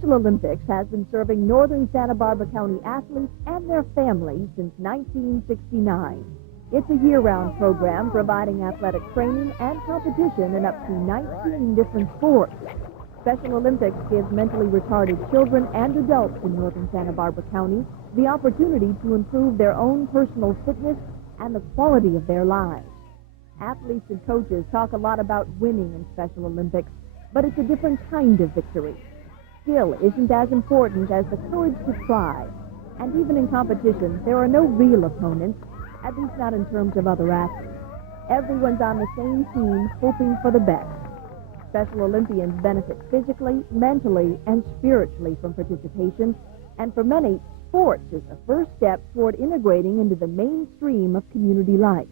Special Olympics has been serving northern Santa Barbara County athletes and their families since 1969. It's a year-round program providing athletic training and competition in up to 19 different sports. Special Olympics gives mentally retarded children and adults in northern Santa Barbara County the opportunity to improve their own personal fitness and the quality of their lives. Athletes and coaches talk a lot about winning in Special Olympics, but it's a different kind of victory. Skill isn't as important as the courage to try. And even in competition, there are no real opponents, at least not in terms of other athletes. Everyone's on the same team, hoping for the best. Special Olympians benefit physically, mentally, and spiritually from participation, and for many, sports is the first step toward integrating into the mainstream of community life.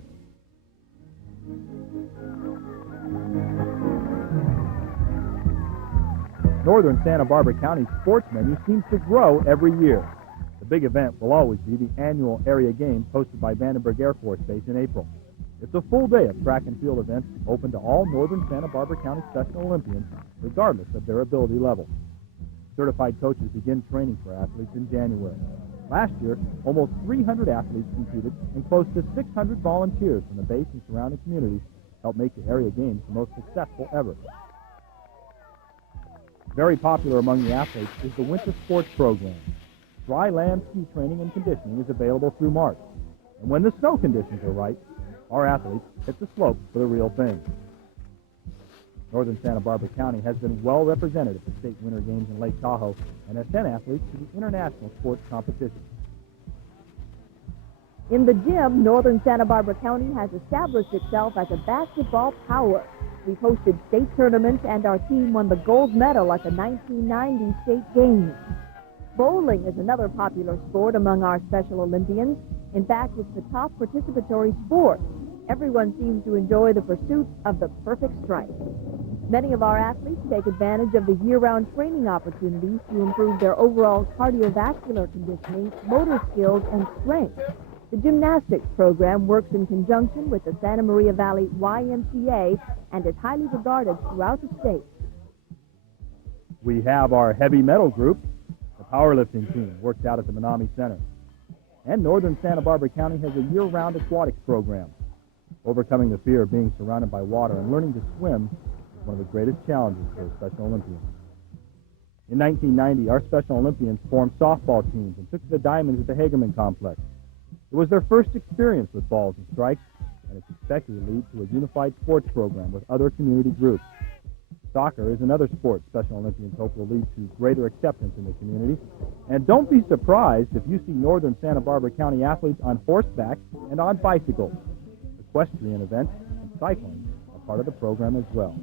Northern Santa Barbara County sports menu seems to grow every year. The big event will always be the annual area games hosted by Vandenberg Air Force Base in April. It's a full day of track and field events open to all Northern Santa Barbara County Special Olympians, regardless of their ability level. Certified coaches begin training for athletes in January. Last year, almost 300 athletes competed, and close to 600 volunteers from the base and surrounding communities helped make the area games the most successful ever. Very popular among the athletes is the winter sports program. Dry land ski training and conditioning is available through March. And when the snow conditions are right, our athletes hit the slopes for the real thing. Northern Santa Barbara County has been well represented at the state winter games in Lake Tahoe and has sent athletes to the international sports competition. In the gym, Northern Santa Barbara County has established itself as a basketball power. We've hosted state tournaments, and our team won the gold medal at the 1990 state games. Bowling is another popular sport among our Special Olympians. In fact, it's the top participatory sport. Everyone seems to enjoy the pursuit of the perfect strike. Many of our athletes take advantage of the year-round training opportunities to improve their overall cardiovascular conditioning, motor skills, and strength. The gymnastics program works in conjunction with the Santa Maria Valley YMCA and is highly regarded throughout the state. We have our heavy metal group. The powerlifting team works out at the Menominee Center. And Northern Santa Barbara County has a year-round aquatics program. Overcoming the fear of being surrounded by water and learning to swim is one of the greatest challenges for a Special Olympian. In 1990, our Special Olympians formed softball teams and took to the diamonds at the Hagerman Complex. It was their first experience with balls and strikes, and it's expected to lead to a unified sports program with other community groups. Soccer is another sport Special Olympians hope will lead to greater acceptance in the community. And don't be surprised if you see Northern Santa Barbara County athletes on horseback and on bicycles. Equestrian events and cycling are part of the program as well.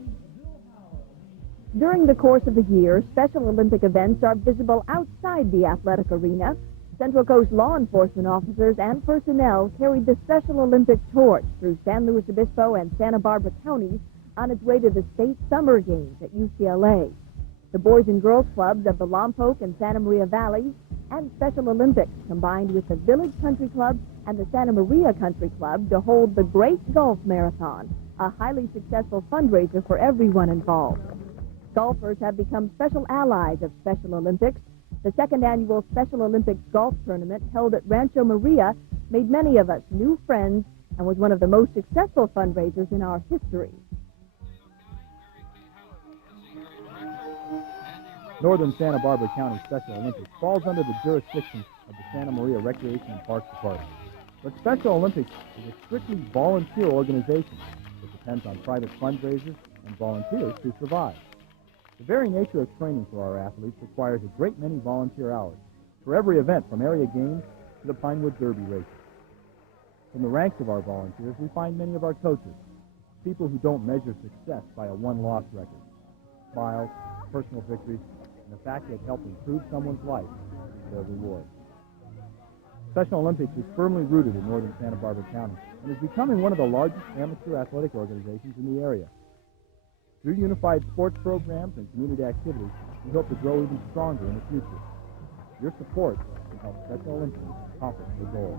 During the course of the year, Special Olympic events are visible outside the athletic arena. Central Coast law enforcement officers and personnel carried the Special Olympic torch through San Luis Obispo and Santa Barbara counties on its way to the state summer games at UCLA. The Boys and Girls Clubs of the Lompoc and Santa Maria Valleys and Special Olympics combined with the Village Country Club and the Santa Maria Country Club to hold the Great Golf Marathon, a highly successful fundraiser for everyone involved. Golfers have become special allies of Special Olympics. The second annual Special Olympics golf tournament held at Rancho Maria made many of us new friends and was one of the most successful fundraisers in our history. Northern Santa Barbara County Special Olympics falls under the jurisdiction of the Santa Maria Recreation and Parks Department. But Special Olympics is a strictly volunteer organization that depends on private fundraisers and volunteers to survive. The very nature of training for our athletes requires a great many volunteer hours for every event from area games to the Pinewood Derby races. From the ranks of our volunteers, we find many of our coaches, people who don't measure success by a one-loss record. Smiles, personal victories, and the fact that it helped improve someone's life is their reward. Special Olympics is firmly rooted in Northern Santa Barbara County and is becoming one of the largest amateur athletic organizations in the area. Through unified sports programs and community activities, we hope to grow even stronger in the future. Your support can help Special Olympians accomplish their goals.